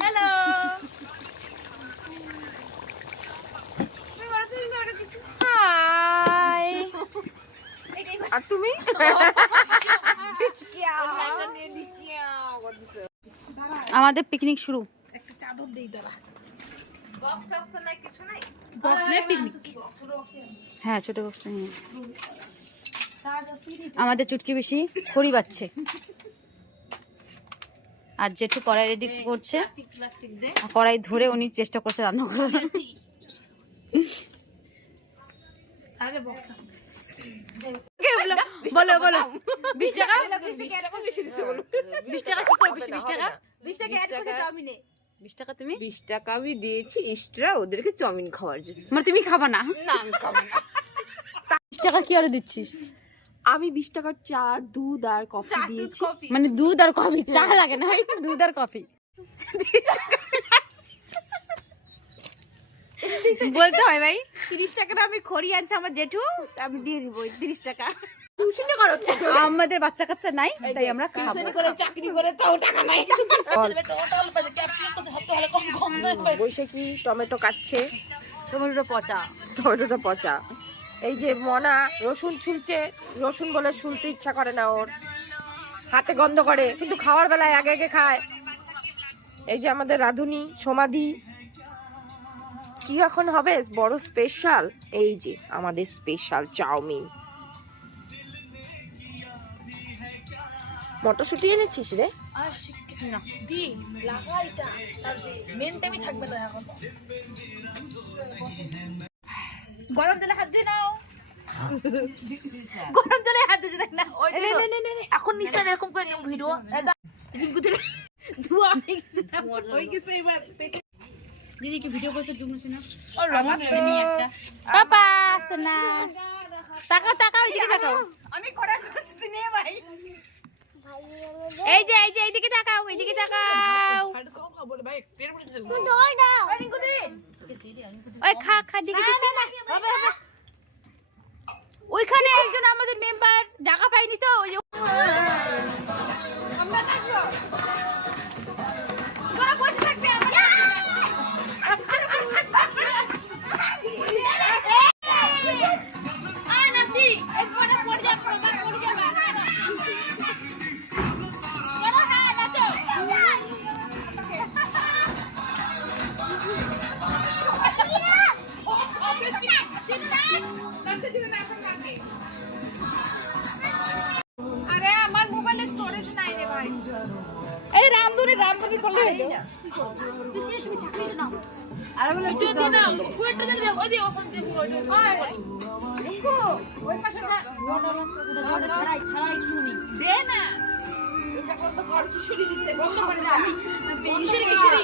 Hello hi. আর তুমি আমাদের picnic শুরু। একটা চাদর দেই দাঁড়া। হ্যাঁ ছোট বক্স নিয়ে আমাদের চুটকি বেশি খড়ি বাচ্ছে আর জেঠু কড়াই রেডি করছে। কড়াই ধরে উনি চেষ্টা করছে রান্না করার। বলো বলো 20 টাকা 20 টাকা কি করবে? 20 টাকা 20 টাকা অ্যাড করতে চাউমিনে 20 টাকা তুমি 20 টাকা আমি দিয়েছি এক্সট্রা ওদেরকে চাউমিন খাওয়ার জন্য। মানে তুমি খাবা না? না আমি খাবো না। 20 টাকা কি আরে দিচ্ছিস? আমি 20 টাকার চা দুধ আর কফি দিয়েছি। মানে দুধ আর কফি, চা লাগে না, দুধ আর কফি। বলতে হয় ভাই 30 টাকার আমি খড়ি আনছি আমার জেঠু, আমি দিয়ে দিব 30 টাকা। আমাদের বাচ্চা কাচ্চা নাই তাই আমরা খাবো। করে চাকরি করে তাও টাকা নাই। বৈশাখী টমেটো কাটছে, টমেটোটা পচা। টমেটোটা পচা। এই যে মনা রসুন ছুলছে, রসুন বলে শুলতে ইচ্ছা করে না ওর, হাতে গন্ধ করে, কিন্তু খাওয়ার বেলায় আগে আগে খায়। এই যে আমাদের রাধুনি সমাধি কি এখন হবে বড় স্পেশাল, এই যে আমাদের স্পেশাল চাউমিন। মটরশুঁটি এনেছিস রে? গরম তেলে হাত দিয়ে নাও, গরম তেলে হাত দিয়ে দেখ না। এখন নিস্তার এরকম করে নিয়ম ভিডিও রিঙ্কু দিলে ধোয়া হয়ে গেছে এবার। দিদি একটু ভিডিও করতে জুম শোনা। ও রমত নি একটা পাপা শোনা, তাকাও তাকাও এদিকে তাকাও। আমি করা করতেছি নে ভাই। এই যে এইদিকে তাকাও, এইদিকে তাকাও। দৌড় দাও রিঙ্কু দিদি। ওই খা খা দিকে না না হবে হবে। ওইখানে একজন আমাদের মেম্বার জায়গা পাইনি তো ওই যে আমরা থাকবো। তোরা বসে থাকবে আয় নাচি এক বড় পড়ে যা পড়ে যা বড় হ্যাঁ নাচো। আরে আমার মোবাইলে স্টোরেজ নাই রে ভাই। এই রামধুনি করলে হলো। তুমি চাকরি নাও। আরে বলে একটু দে না, ফুলটা দে দে, ওই দে ওখান থেকে ওই ভাই। দেখো ওই পাশে না ছাড়াই একটু নি দে না। এটা কত কর কিশোরী দিতে বন্ধ করে না। আমি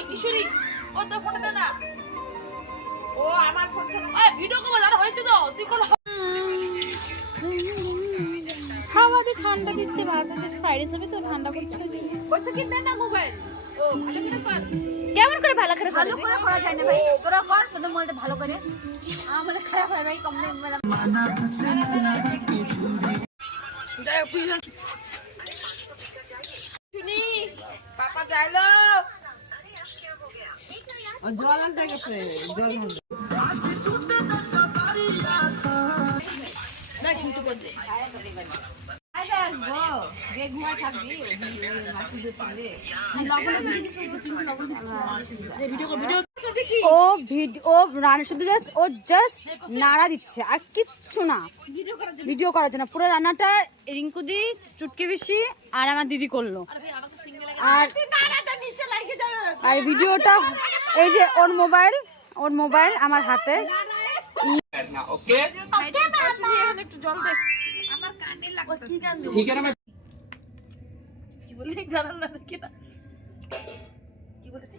কিশোরী ও তো ফটো দে না। ও আমার ফটো এই ভিডিও কল আর হয়েছে তো তুই কল। হাওয়া দিয়ে ঠান্ডা দিচ্ছে, ভাবতে ফ্রাইড রাইস হবে তো ঠান্ডা করছে। কইছো কি দেন না মোবাইল। ও ভালো করে কর। কেমন করে ভালো করে করা যায় না ভাই? তোরা কর, তোদের বলতে ভালো করে। আমার খারাপ হয় ভাই, কম মেরা যাই পুজো শুনি পাপা যাইলো। ও জল আনতে গেছে, জল হবে না কিন্তু বলতে আরে আসবো রে ঘুমা থাকবি মাটি দিয়ে তুলে লবণ দিয়ে দিছি তো তুমি লবণ দিয়ে ভিডিও করবে কি? ও রান্না শুধু জাস্ট ও জাস্ট নাড়া দিচ্ছে আর কিচ্ছু না, ভিডিও করার জন্য। পুরো রান্নাটা রিঙ্কু দি, চুটকি বেশি আর আমার দিদি করলো। আর ভিডিওটা এই যে ওর মোবাইল আমার হাতে। ওকে একটু জল দে আমার কানে লাগছে। ঠিক আছে কি বলি জানাল না দেখি না কি বলেছে